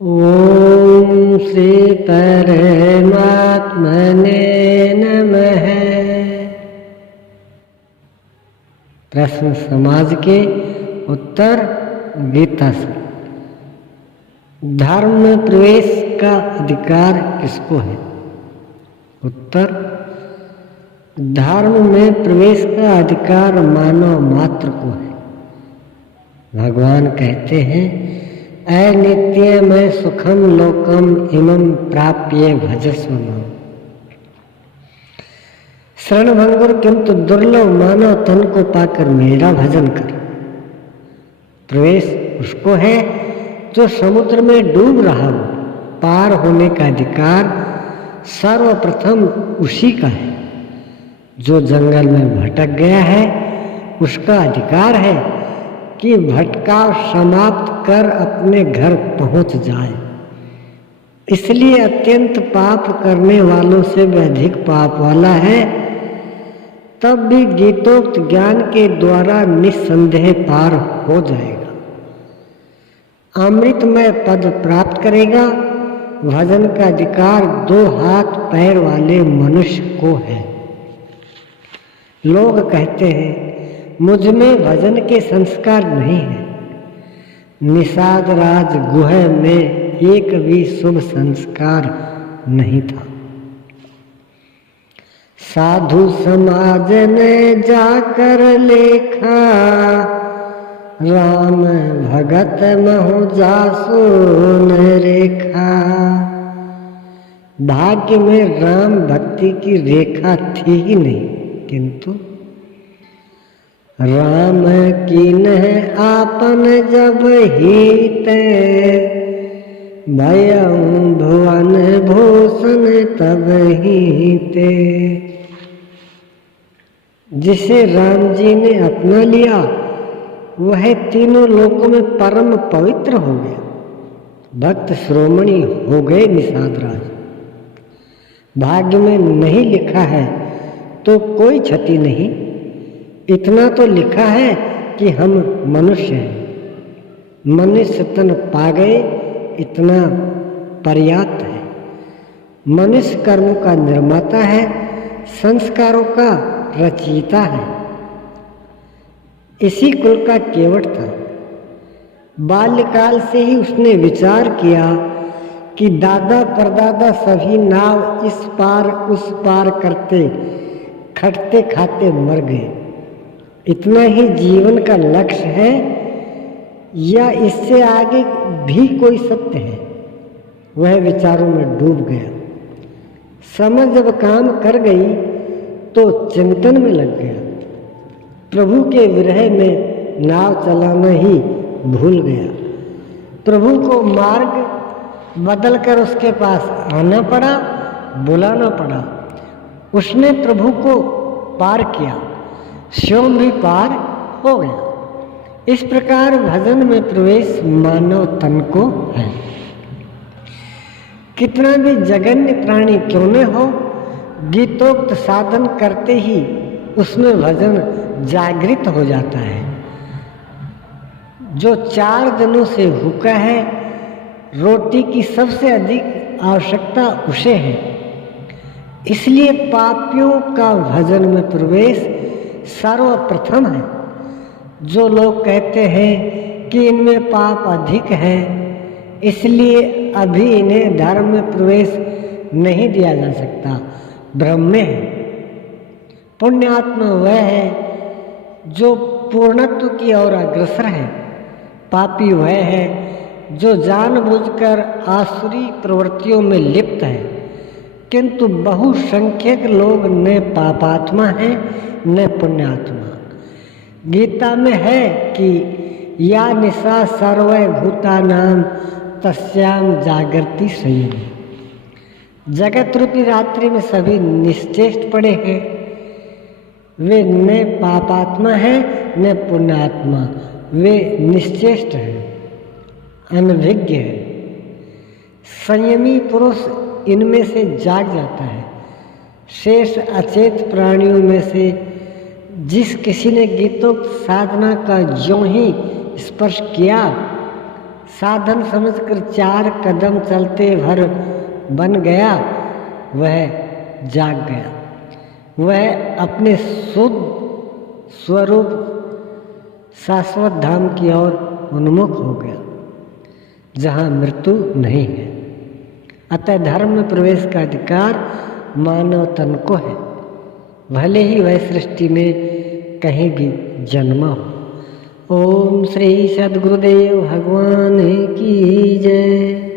ओम श्री परमात्मने नमः। प्रश्न समाज के उत्तर गीता से। धर्म में प्रवेश का अधिकार किसको है? उत्तर, धर्म में प्रवेश का अधिकार मानव मात्र को है। भगवान कहते हैं, अनित्यमय सुखम लोकम इमं प्राप्य भजस्व माम्। शरणभंगुर किंतु दुर्लभ मानव तन को पाकर मेरा भजन कर। प्रवेश उसको है जो समुद्र में डूब रहा हो। पार होने का अधिकार सर्वप्रथम उसी का है। जो जंगल में भटक गया है उसका अधिकार है कि भटकाव समाप्त कर अपने घर पहुंच जाए। इसलिए अत्यंत पाप करने वालों से भी अधिक पाप वाला है, तब भी गीतोक्त ज्ञान के द्वारा निस्संदेह पार हो जाएगा, अमृतमय पद प्राप्त करेगा। भजन का अधिकार दो हाथ पैर वाले मनुष्य को है। लोग कहते हैं, मुझ में भजन के संस्कार नहीं है। निषाद राज गुह में एक भी शुभ संस्कार नहीं था। साधु समाज ने जाकर लेखा, राम भगत महु जासु न रेखा। भाग्य में राम भक्ति की रेखा थी ही नहीं, किंतु राम कीन्ह आपन जब हीते, भयउ भुवन भूषण तब हीते। जिसे राम जी ने अपना लिया वह तीनों लोकों में परम पवित्र हो गया। भक्त श्रोमणी हो गए निषाद राज। भाग्य में नहीं लिखा है तो कोई क्षति नहीं, इतना तो लिखा है कि हम मनुष्य हैं। मनुष्य तन पा गए, इतना पर्याप्त है। मनुष्य कर्म का निर्माता है, संस्कारों का रचयिता है। इसी कुल का केवट था। बाल्यकाल से ही उसने विचार किया कि दादा परदादा सभी नाव इस पार उस पार करते खटते खाते मर गए। इतना ही जीवन का लक्ष्य है या इससे आगे भी कोई सत्य है? वह विचारों में डूब गया। समझ जब काम कर गई तो चिंतन में लग गया। प्रभु के विरह में नाव चलाना ही भूल गया। प्रभु को मार्ग बदलकर उसके पास आना पड़ा, बुलाना पड़ा। उसने प्रभु को पार किया, स्वयं भी पार हो गया। इस प्रकार भजन में प्रवेश मानव तन को है। कितना भी जघन्य प्राणी क्यों न हो, गीतोक्त साधन करते ही उसमें भजन जागृत हो जाता है। जो 4 दिनों से भूखा है, रोटी की सबसे अधिक आवश्यकता उसे है। इसलिए पापियों का भजन में प्रवेश सर्वप्रथम है। जो लोग कहते हैं कि इनमें पाप अधिक है, इसलिए अभी इन्हें धर्म में प्रवेश नहीं दिया जा सकता, भ्रम में है। पुण्यात्मा वह है जो पूर्णत्व की ओर अग्रसर है। पापी वह है जो जानबूझकर आसुरी प्रवृत्तियों में लिप्त है। किंतु बहुसंख्यक लोग न पापात्मा हैं न पुण्यात्मा। गीता में है कि या निशा सर्वभूतानां तस्याम जागृति संयमी। जगत रूपी रात्रि में सभी निश्चेष्ट पड़े हैं। वे न पापात्मा हैं न पुण्यात्मा, वे निश्चेष्ट हैं, अनभिज्ञ हैं। संयमी पुरुष इनमें से जाग जाता है। शेष अचेत प्राणियों में से जिस किसी ने गीतोक्त साधना का ज्यों ही स्पर्श किया, साधन समझकर 4 कदम चलते भर बन गया, वह जाग गया। वह अपने शुद्ध स्वरूप शाश्वत धाम की ओर उन्मुख हो गया, जहाँ मृत्यु नहीं है। अतः धर्म में प्रवेश का अधिकार मानव तन को है, भले ही वह सृष्टि में कहीं भी जन्मा हो। ओम श्री सद्गुरुदेव भगवान की जय।